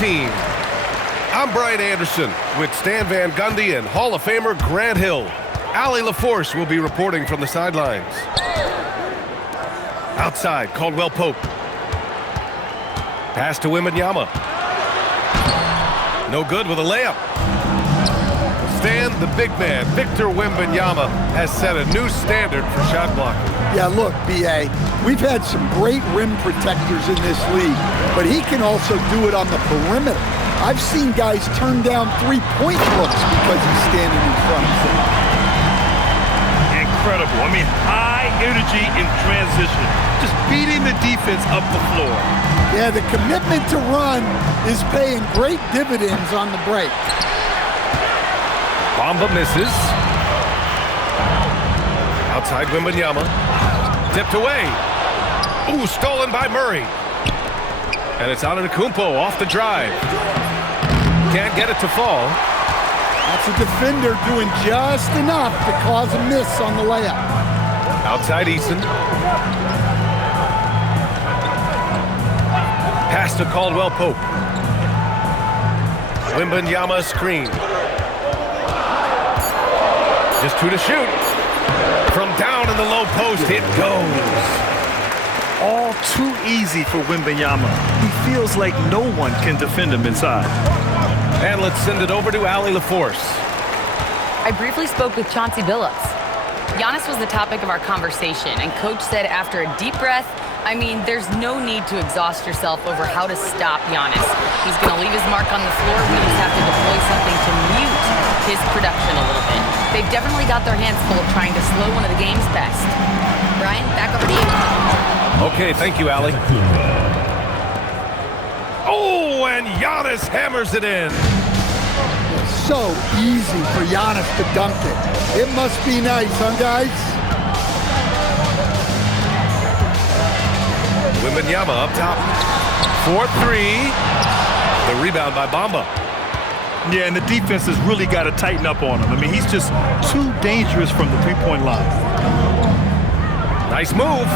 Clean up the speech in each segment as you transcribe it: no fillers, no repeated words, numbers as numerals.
team. I'm Brian Anderson with Stan Van Gundy and Hall of Famer Grant Hill. Allie LaForce will be reporting from the sidelines. Outside, Caldwell Pope. Pass to Wembanyama. No good with a layup. Stan, the big man, Victor Wembanyama, has set a new standard for shot blocking. Yeah, look, B.A., we've had some great rim protectors in this league, but he can also do it on the perimeter. I've seen guys turn down three-point looks because he's standing in front of them. Incredible. I mean, high energy in transition. Just beating the defense up the floor. Yeah, the commitment to run is paying great dividends on the break. Bamba misses. Outside Wembanyama. Tipped away. Ooh, stolen by Murray. And it's Antetokounmpo off the drive. Can't get it to fall. That's a defender doing just enough to cause a miss on the layup. Outside Eason. Pass to Caldwell Pope. Wembanyama screen. Just two to shoot. From down in the low post, it goes. All too easy for Wembanyama. He feels like no one can defend him inside. And let's send it over to Allie LaForce. I briefly spoke with Chauncey Billups. Giannis was the topic of our conversation, and Coach said after a deep breath, I mean, there's no need to exhaust yourself over how to stop Giannis. He's going to leave his mark on the floor. We just have to deploy something to mute his production a little bit. They've definitely got their hands full of trying to slow one of the game's best. Brian, back over to you. Okay, thank you, Allie. Oh, and Giannis hammers it in. It's so easy for Giannis to dunk it. It must be nice, huh, guys? Wembanyama up top. 4-3. The rebound by Bamba. Yeah, and the defense has really got to tighten up on him. I mean, he's just too dangerous from the three-point line. Nice move.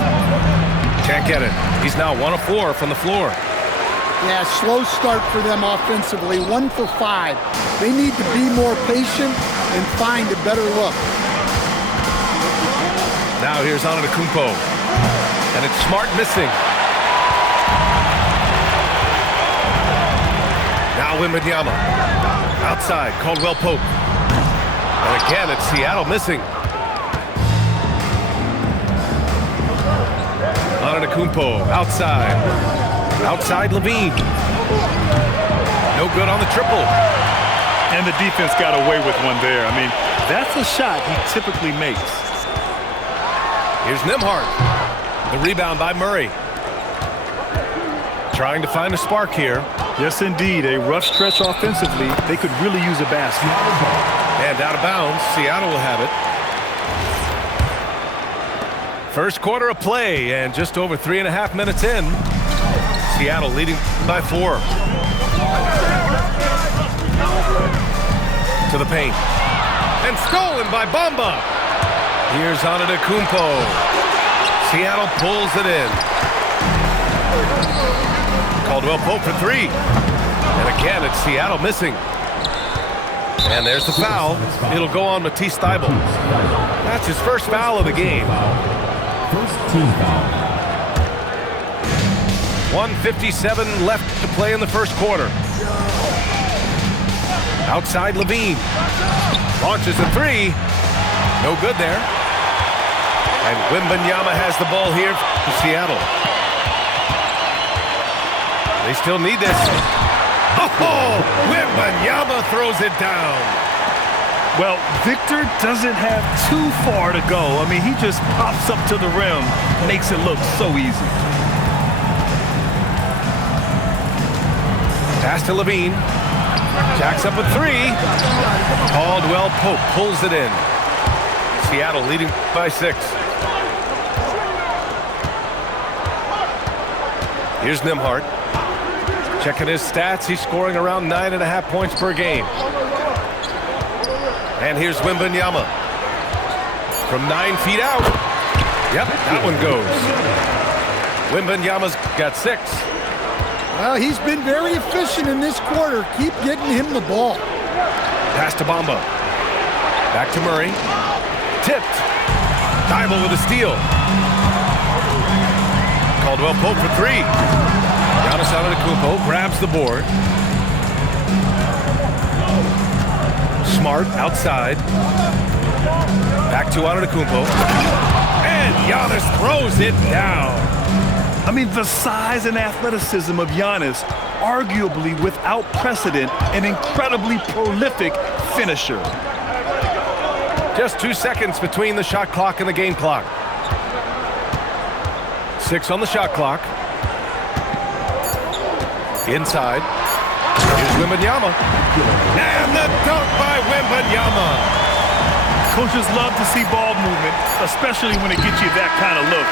Can't get it. He's now 1 of 4 from the floor. Yeah, slow start for them offensively. 1 for 5. They need to be more patient and find a better look. Now here's Antetokounmpo. And it's Smart missing. Now Wembanyama. Outside, Caldwell Pope. And again, it's Seattle missing. Antetokounmpo outside. Outside Levine. No good on the triple. And the defense got away with one there. I mean, that's a shot he typically makes. Here's Nembhard. The rebound by Murray. Trying to find a spark here. Yes, indeed. A rough stretch offensively. They could really use a basket. And out of bounds. Seattle will have it. First quarter of play, and just over 3.5 minutes in. Seattle leading by 4. To the paint. And stolen by Bamba. Here's Antetokounmpo. Seattle pulls it in. Caldwell Pope for 3. And again, it's Seattle missing. And there's the foul. It'll go on Matisse Thybulle. That's his first foul of the game. First team foul. 1:57 left to play in the first quarter. Outside Levine. Launches a 3. No good there. And Wembanyama has the ball here for Seattle. They still need this. Oh, Wembanyama throws it down. Well, Victor doesn't have too far to go. I mean, he just pops up to the rim, makes it look so easy. Pass to Levine. Jacks up a 3. Caldwell Pope pulls it in. Seattle leading by 6. Here's Nembhard. Checking his stats, he's scoring around 9.5 points per game. And here's Wembanyama. From 9 feet out. Yep, that one goes. Wembanyama's got 6. Well, he's been very efficient in this quarter. Keep getting him the ball. Pass to Bamba. Back to Murray. Tipped. Thibault with a steal. Caldwell Pope for three. Giannis Antetokounmpo grabs the board. Smart outside. Back to Antetokounmpo. And Giannis throws it down. I mean, the size and athleticism of Giannis, arguably without precedent, an incredibly prolific finisher. Just 2 seconds between the shot clock and the game clock. 6 on the shot clock. Inside. Here's Wembanyama. And the dunk by Wembanyama. Coaches love to see ball movement, especially when it gets you that kind of look.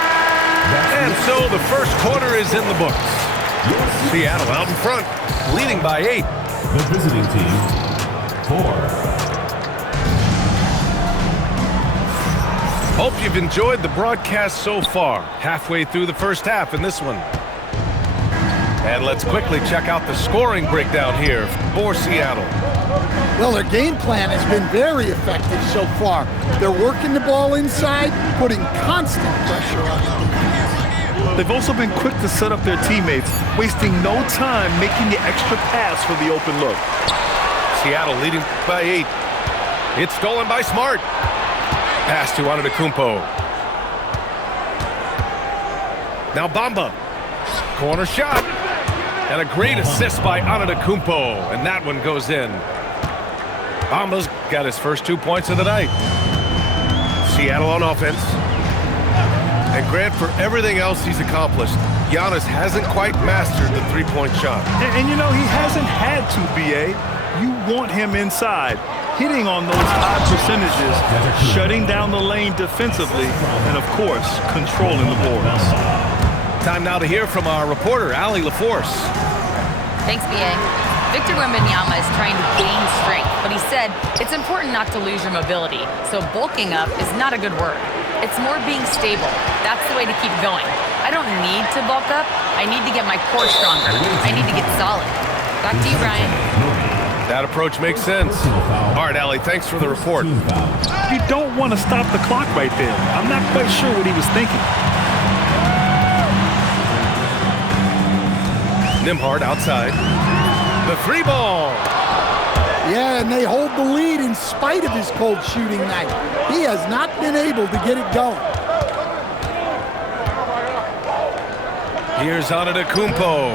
And so the first quarter is in the books. Seattle out in front, leading by 8. The visiting team, 4. Hope you've enjoyed the broadcast so far. Halfway through the first half in this one. And let's quickly check out the scoring breakdown here for Seattle. Well, their game plan has been very effective so far. They're working the ball inside, putting constant pressure on the defense. They've also been quick to set up their teammates, wasting no time making the extra pass for the open look. Seattle leading by 8. It's stolen by Smart. Pass to Antetokounmpo. Now Bamba. Corner shot. And a great assist by Antetokounmpo. And that one goes in. Bamba's got his first 2 points of the night. Seattle on offense. And Grant, for everything else he's accomplished, Giannis hasn't quite mastered the three-point shot. And you know, he hasn't had to, B.A. You want him inside, hitting on those high percentages, shutting down the lane defensively, and, of course, controlling the boards. Time now to hear from our reporter, Allie LaForce. Thanks, B.A. Victor Wembanyama is trying to gain strength, but he said it's important not to lose your mobility, so bulking up is not a good word. It's more being stable. That's the way to keep going. I don't need to bulk up. I need to get my core stronger. I need to get solid. Back to you, Brian. That approach makes sense. All right, Allie, thanks for the report. You don't want to stop the clock right there. I'm not quite sure what he was thinking. Nembhard outside. The three ball. Yeah, and they hold the lead in spite of his cold shooting night. He has not been able to get it going. Here's Antetokounmpo.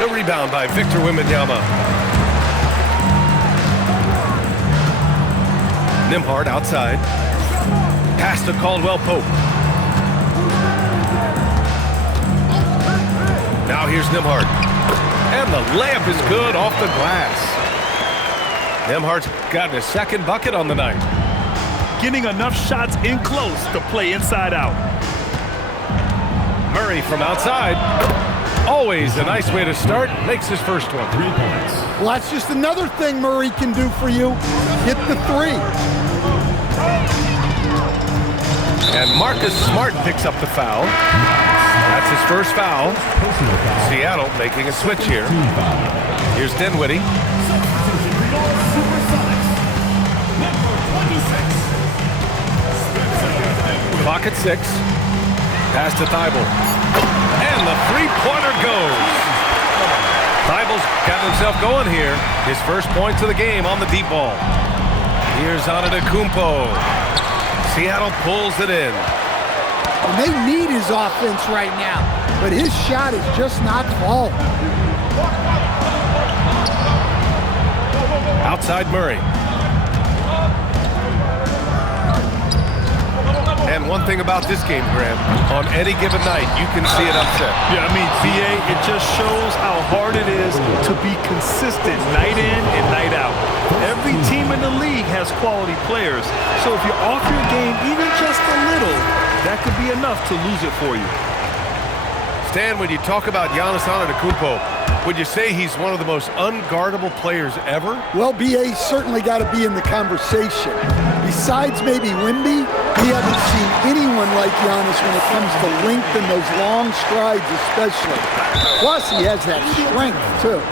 The rebound by Victor Wembanyama. Nembhard outside. Pass to Caldwell Pope. Now here's Nembhard. And the layup is good off the glass. Nembhard's gotten his second bucket on the night. Getting enough shots in close to play inside out. Murray from outside. Always a nice way to start. Makes his first one. 3 points. Well, that's just another thing Murray can do for you. Hit the three. And Marcus Smart picks up the foul. That's his first foul. Personal foul. Seattle making a switch here. Team foul. Here's Dinwiddie. Clock at 6. Pass to Thibault. And the three-pointer goes. Thibault's got himself going here. His first points of the game on the deep ball. Here's Antetokounmpo. Seattle pulls it in. And they need his offense right now, but his shot is just not falling. Outside Murray. And one thing about this game, Graham, on any given night, you can see it upset. Yeah, I mean, BA, it just shows how hard it is to be consistent night in and night out. Every team in the league has quality players, so if you're off your game even just a little, that could be enough to lose it for you. Stan, when you talk about Giannis Antetokounmpo, Would you say he's one of the most unguardable players ever? Well, B.A.'s certainly got to be in the conversation. Besides maybe Wemby, we haven't seen anyone like Giannis when it comes to length and those long strides especially. Plus, he has that strength, too.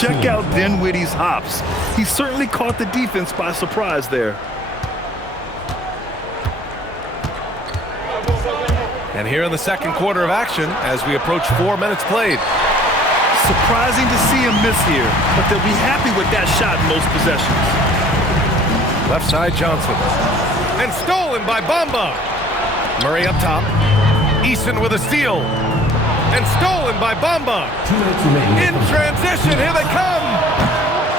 Check out Dinwiddie's hops. He certainly caught the defense by surprise there. And here in the second quarter of action as we approach 4 minutes played. Surprising to see him miss here, but they'll be happy with that shot in most possessions. Left side Johnson. And stolen by Bamba. Murray up top. Eason with a steal. And stolen by Bamba. In transition, here they come.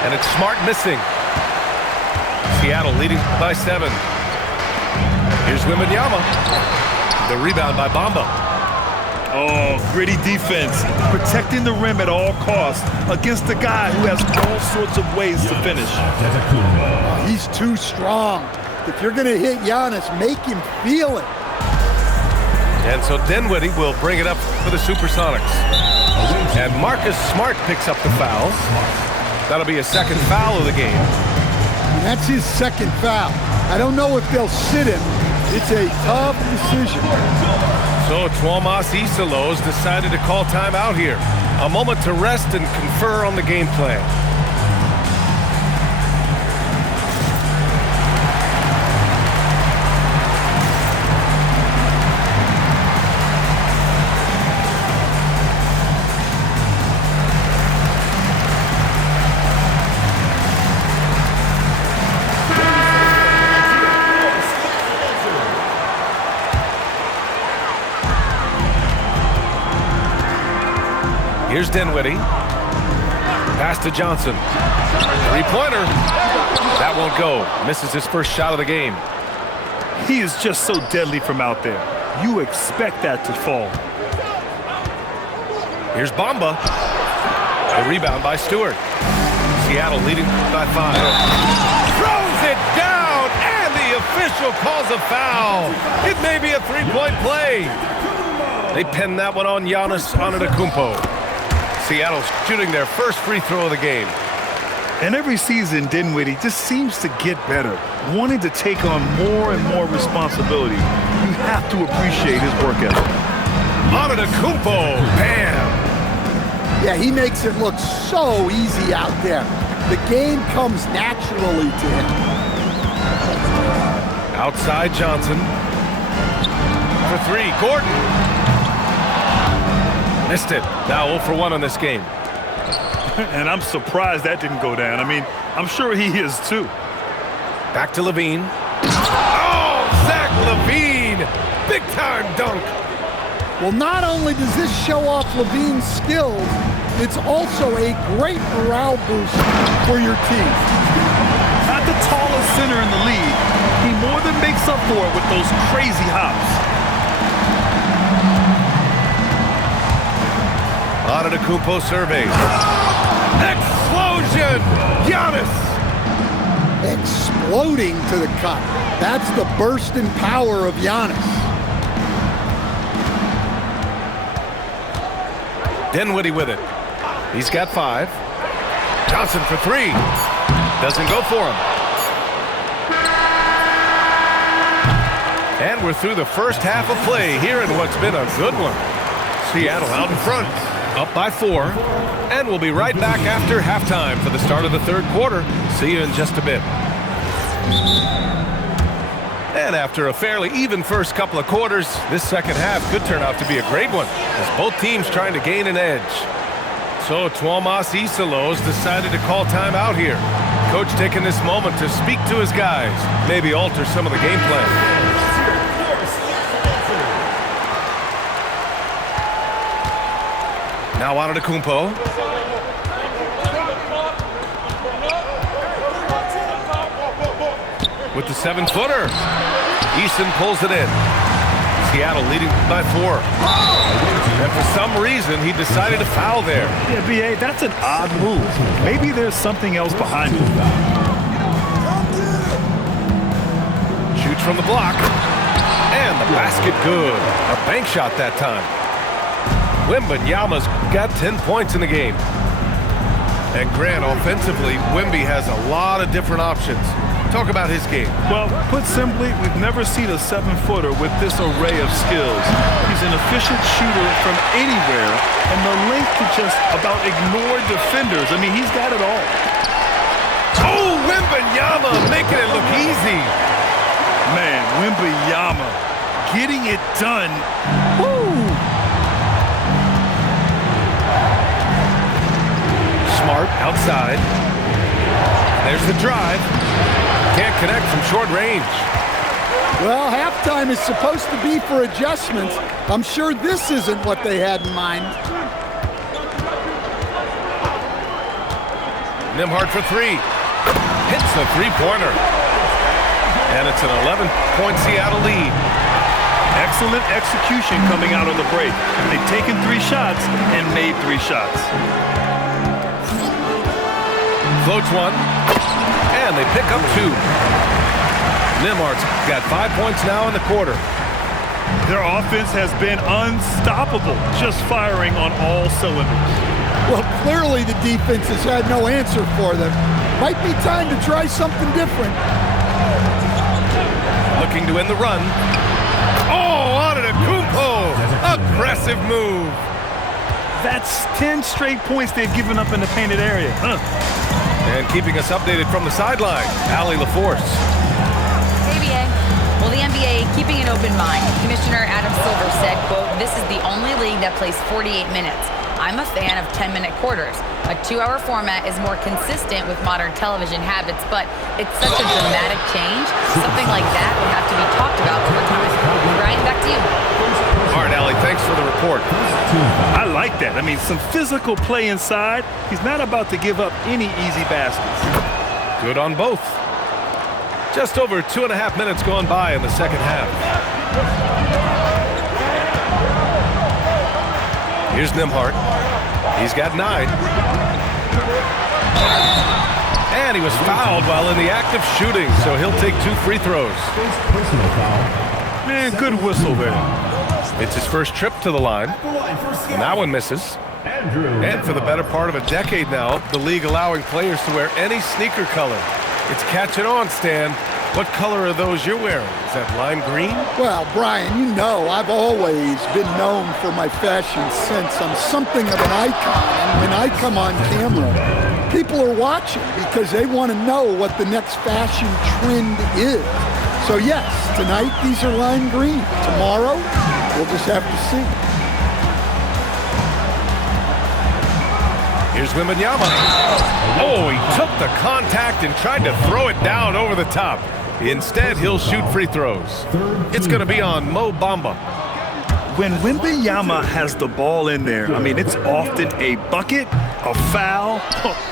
And it's Smart missing. Seattle leading by 7. Here's Wembanyama. The rebound by Bamba. Oh, gritty defense, protecting the rim at all costs against a guy who has all sorts of ways to finish. He's too strong. If you're going to hit Giannis, make him feel it. And so Dinwiddie will bring it up for the Supersonics. And Marcus Smart picks up the foul. That'll be a second foul of the game. And that's his second foul. I don't know if they'll sit him. It's a tough decision. So Tuomas Isalos decided to call timeout here. A moment to rest and confer on the game plan. Here's Dinwiddie. Pass to Johnson. Three-pointer. That won't go. Misses his first shot of the game. He is just so deadly from out there. You expect that to fall. Here's Bamba. A rebound by Stewart. Seattle leading by 5. Throws it down, and the official calls a foul. It may be a three-point play. They pin that one on Giannis Antetokounmpo. Seattle's shooting their first free throw of the game. And every season, Dinwiddie just seems to get better, wanting to take on more and more responsibility. You have to appreciate his work ethic. Antetokounmpo, bam! Yeah, he makes it look so easy out there. The game comes naturally to him. Outside Johnson. For 3, Gordon. Missed it. Now 0 for 1 on this game. And I'm surprised that didn't go down. I mean, I'm sure he is too. Back to Levine. Oh, Zach Levine! Big-time dunk. Well, not only does this show off Levine's skills, it's also a great morale boost for your team. Not the tallest center in the league, he more than makes up for it with those crazy hops. Antetokounmpo surveys. Explosion! Giannis! Exploding to the cup. That's the burst in power of Giannis. Dinwiddie with it. He's got 5. Johnson for 3. Doesn't go for him. And we're through the first half of play here in what's been a good one. Seattle out in front, up by 4. And we'll be right back after halftime for the start of the third quarter. See you in just a bit. And after a fairly even first couple of quarters, this second half could turn out to be a great one, as both teams trying to gain an edge. So Tuomas Isalos decided to call timeout here. Coach taking this moment to speak to his guys, maybe alter some of the game plan. Now Antetokounmpo. With the 7-footer. Eason pulls it in. Seattle leading by 4. And for some reason, he decided to foul there. Yeah, B.A., that's an odd move. Maybe there's something else behind it. Shoots from the block. And the basket good. A bank shot that time. Wembanyama's got 10 points in the game. And Grant, offensively, Wemby has a lot of different options. Talk about his game. Well, put simply, we've never seen a 7-footer with this array of skills. He's an efficient shooter from anywhere, and the length to just about ignore defenders. I mean, he's got it all. Oh, Wembanyama making it look easy. Man, Wembanyama getting it done. Woo! Smart outside. There's the drive. Can't connect from short range. Well, halftime is supposed to be for adjustments. I'm sure this isn't what they had in mind. Nembhard for three. Hits the three-pointer. And it's an 11-point Seattle lead. Excellent execution coming out of the break. They've taken 3 shots and made 3 shots. Floats one, and they pick up 2. Nembhard's got 5 points now in the quarter. Their offense has been unstoppable, just firing on all cylinders. Well, clearly the defense has had no answer for them. Might be time to try something different. Looking to end the run. Oh, Antetokounmpo! Aggressive move. That's 10 straight points they've given up in the painted area. And keeping us updated from the sideline, Allie LaForce. Hey, BA. Well, the NBA keeping an open mind. Commissioner Adam Silver said, quote, "This is the only league that plays 48 minutes. I'm a fan of 10-minute quarters. A 2-hour format is more consistent with modern television habits, but it's such a dramatic change. Something like that would have to be talked about over time." Brian, back to you. All right, Allie, thanks for the report. I like that. I mean, some physical play inside. He's not about to give up any easy baskets. Good on both. Just over 2.5 minutes gone by in the second half. Here's Nembhard. He's got 9. And he was fouled while in the act of shooting, so he'll take 2 free throws. Personal foul. Man, good whistle there. It's his first trip to the line. And that one misses. And for the better part of a decade now, the league allowing players to wear any sneaker color. It's catching on, Stan. What color are those you're wearing? Is that lime green? Well, Brian, you know I've always been known for my fashion sense. I'm something of an icon, and when I come on camera, people are watching because they want to know what the next fashion trend is. So yes, tonight these are lime green. Tomorrow, we'll just have to see. Here's Wembanyama. Oh, he took the contact and tried to throw it down over the top. Instead, he'll shoot free throws. It's going to be on Mo Bamba. When Wembanyama has the ball in there, I mean, it's often a bucket, a foul,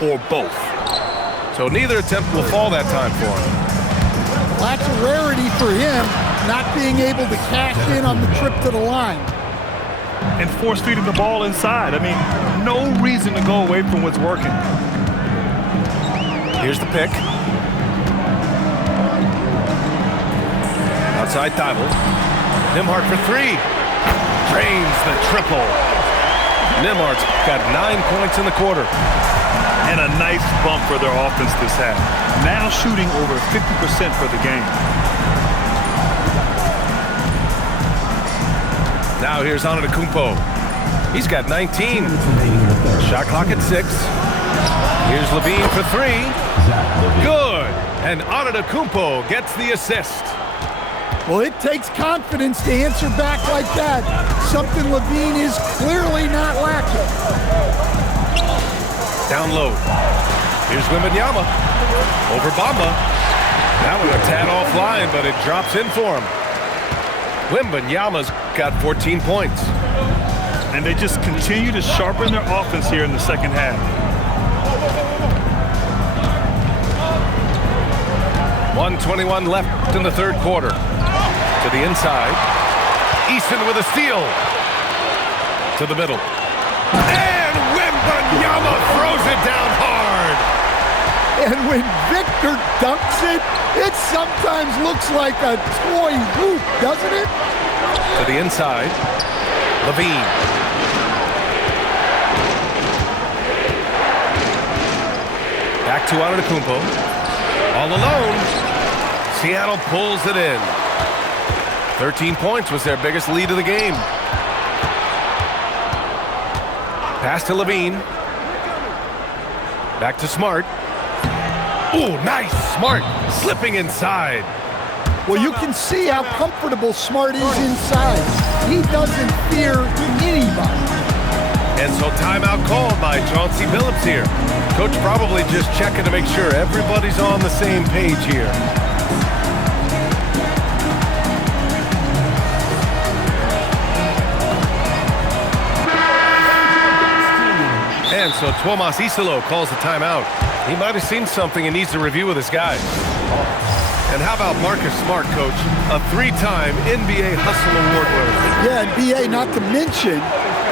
or both. So neither attempt will fall that time for him. That's a rarity for him, not being able to cash in on the trip to the line. And force feeding the ball inside. I mean, no reason to go away from what's working. Here's the pick. Outside Thibault. Nembhard for 3. Drains the triple. Nembhard's got 9 points in the quarter. And a nice bump for their offense this half. Now shooting over 50% for the game. Now here's Antetokounmpo. He's got 19. Shot clock at 6. Here's Levine for 3. Good. And Antetokounmpo gets the assist. Well, it takes confidence to answer back like that. Something Levine is clearly not lacking. Down low. Here's Wembanyama. Over Bamba. That one a tad offline, but it drops in for him. Wembanyama's got 14 points. And they just continue to sharpen their offense here in the second half. 1:21 left in the third quarter. To the inside. Easton with a steal. To the middle. And Wembanyama throws it down hard. And when Victor dunks it, it sometimes looks like a toy hoop, doesn't it? To the inside. Levine. Back to Antetokounmpo. All alone. Seattle pulls it in. 13 points was their biggest lead of the game. Pass to Levine. Back to Smart. Ooh, nice. Smart slipping inside. Well, you can see how comfortable Smart is inside. He doesn't fear anybody. And so timeout called by Chauncey Billups here. Coach probably just checking to make sure everybody's on the same page here. And so Tuomas Isalo calls the timeout. He might have seen something and needs to review with his guys. And how about Marcus Smart, Coach? A 3-time NBA Hustle Award winner. Yeah, and B.A., not to mention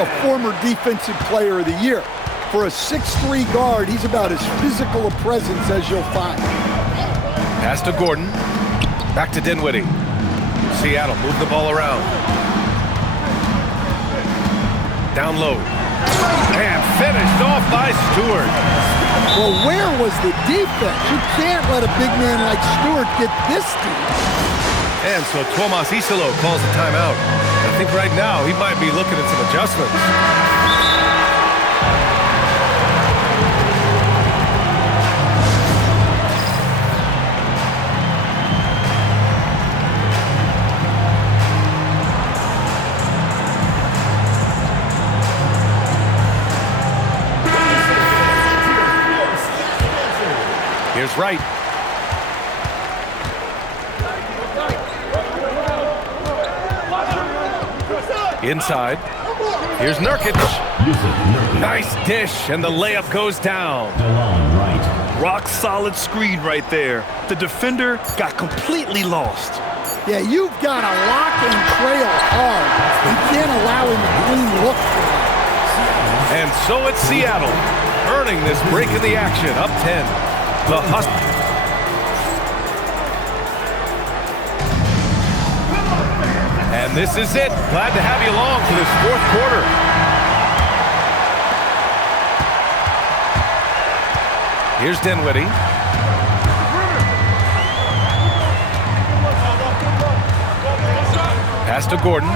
a former Defensive Player of the Year. For a 6'3 guard, he's about as physical a presence as you'll find. Pass to Gordon. Back to Dinwiddie. Seattle move the ball around. Down low. And finished off by Stewart. Well, where was the defense? You can't let a big man like Stewart get this deep. And so Tuomas Isalo calls the timeout. I think right now he might be looking at some adjustments. Here's Wright. Inside. Here's Nurkic. Nice dish, and the layup goes down. DeLon Wright. Rock solid screen right there. The defender got completely lost. Yeah, you've got to lock and trail hard. You can't allow him to clean look for that. And so it's Seattle, earning this break in the action, up 10. The And this is it. Glad to have you along for this fourth quarter. Here's Dinwiddie. Pass to Gordon.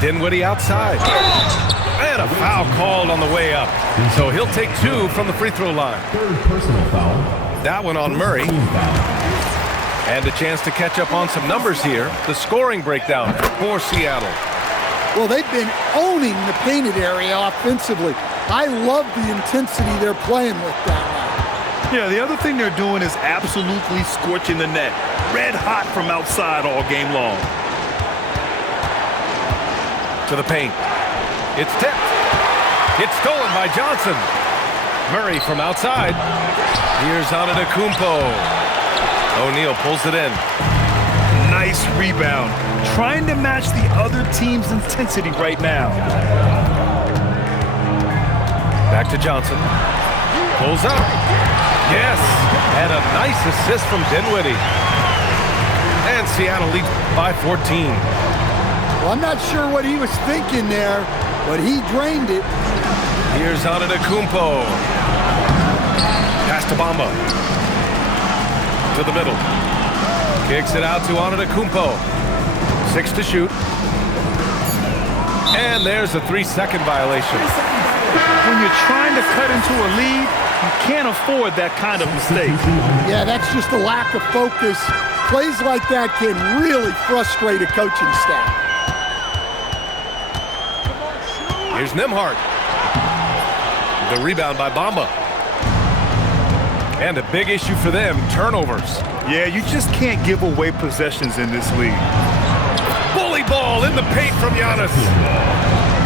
Dinwiddie outside. And a foul called on the way up. So he'll take 2 from the free throw line. Third personal foul. That one on Murray. Team foul. And a chance to catch up on some numbers here. The scoring breakdown for Seattle. Well, they've been owning the painted area offensively. I love the intensity they're playing with down there. Yeah, the other thing they're doing is absolutely scorching the net. Red hot from outside all game long. To the paint. It's tipped. It's stolen by Johnson. Murray from outside. Here's Antetokounmpo. O'Neal pulls it in. Nice rebound. Trying to match the other team's intensity right now. Back to Johnson. Pulls up. Yes. And a nice assist from Dinwiddie. And Seattle leads by 14. Well, I'm not sure what he was thinking there, but he drained it. Here's Antetokounmpo. Pass to Bamba. To the middle. Kicks it out to Antetokounmpo. 6 to shoot. And there's a 3-second violation. When you're trying to cut into a lead, you can't afford that kind of mistake. Yeah, that's just a lack of focus. Plays like that can really frustrate a coaching staff. Here's Nembhard. The rebound by Bamba. And a big issue for them, turnovers. Yeah, you just can't give away possessions in this league. Bully ball in the paint from Giannis.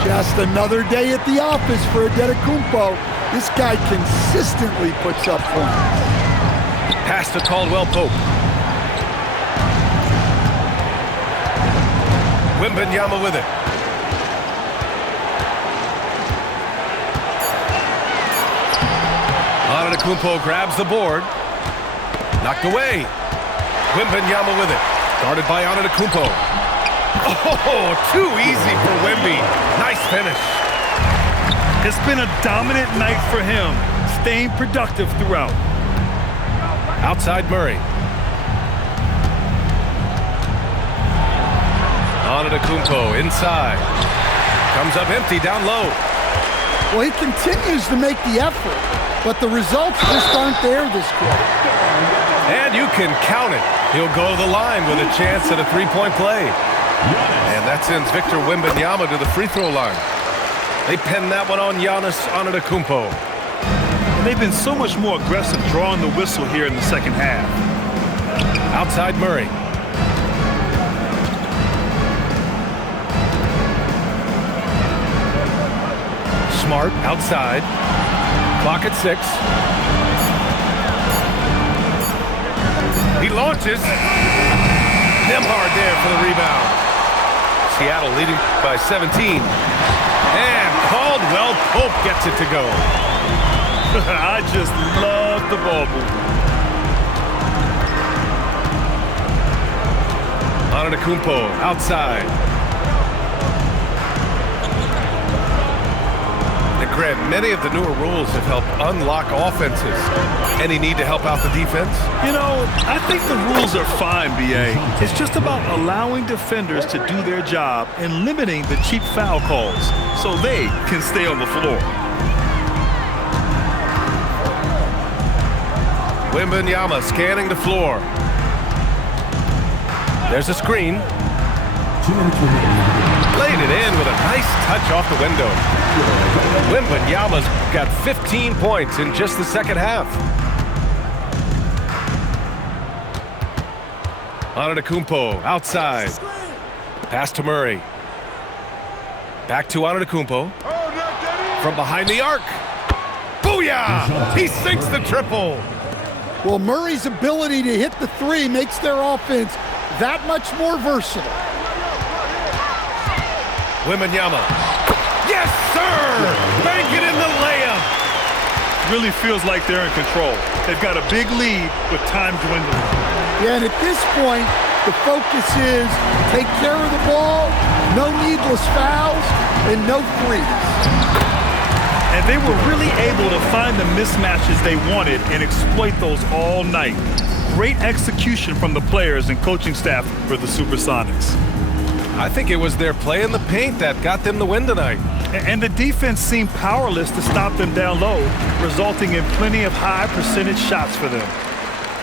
Just another day at the office for Antetokounmpo. This guy consistently puts up points. Pass to Caldwell Pope. Wembanyama with it. Antetokounmpo grabs the board. Knocked away. Wembanyama with it. Guarded by Antetokounmpo. Oh, too easy for Wemby. Nice finish. It's been a dominant night for him, staying productive throughout. Outside Murray. Antetokounmpo inside. Comes up empty down low. Well, he continues to make the effort, but the results just aren't there this quarter. And you can count it. He'll go to the line with a chance at a three-point play. And that sends Victor Wembanyama to the free throw line. They pin that one on Giannis Antetokounmpo. And they've been so much more aggressive drawing the whistle here in the second half. Outside Murray. Smart outside. Clock at 6. He launches. Nembhard there for the rebound. Seattle leading by 17. And Caldwell Pope gets it to go. I just love the ball movement. Antetokounmpo outside. And Grant, many of the newer rules have helped unlock offenses. Any need to help out the defense? You know, I think the rules are fine, B.A. It's just about allowing defenders to do their job and limiting the cheap foul calls so they can stay on the floor. Wembanyama scanning the floor. There's a screen. 2 minutes remaining. Laid it in with a nice touch off the window. Wembanyama's got 15 points in just the second half. Antetokounmpo outside. Pass to Murray. Back to Antetokounmpo. From behind the arc. Booyah! He sinks the triple. Well, Murray's ability to hit the three makes their offense that much more versatile. Wembanyama. Yes, sir! Bank it in the layup. Really feels like they're in control. They've got a big lead with time dwindling. Yeah, and at this point, the focus is take care of the ball, no needless fouls, and no threes. And they were really able to find the mismatches they wanted and exploit those all night. Great execution from the players and coaching staff for the Supersonics. I think it was their play in the paint that got them the win tonight. And the defense seemed powerless to stop them down low, resulting in plenty of high percentage shots for them.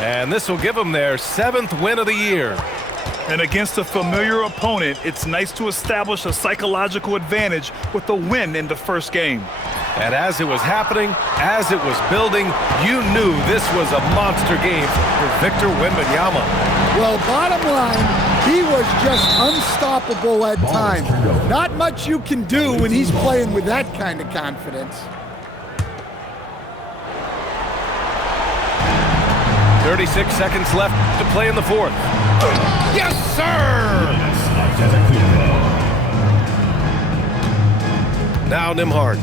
And this will give them their 7th win of the year. And against a familiar opponent, it's nice to establish a psychological advantage with a win in the first game. And as it was happening, as it was building, you knew this was a monster game for Victor Wembanyama. Well, bottom line, he was just unstoppable at times. Not much you can do when he's playing with that kind of confidence. 36 seconds left to play in the fourth. Yes, sir! Now Nembhard.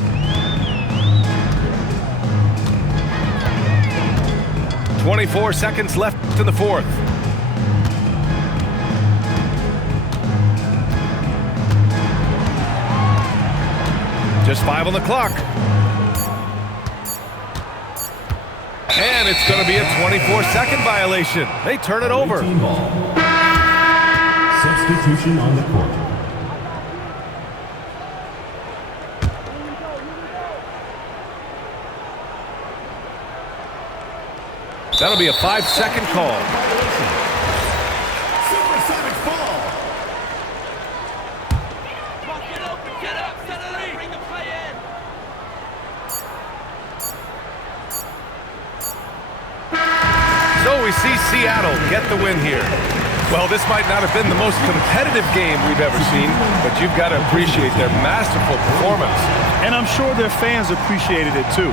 .24 seconds left in the fourth. Just 5 on the clock. And it's going to be a 24-second violation. They turn it over. Ball. Substitution on the court. That'll be a 5-second call. Supersonic ball. Get up, bring the play in. So we see Seattle get the win here. Well, this might not have been the most competitive game we've ever seen, but you've got to appreciate their masterful performance. And I'm sure their fans appreciated it too.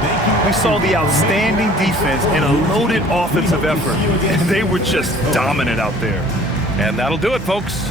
We saw the outstanding defense and a loaded offensive effort. And they were just dominant out there. And that'll do it, folks.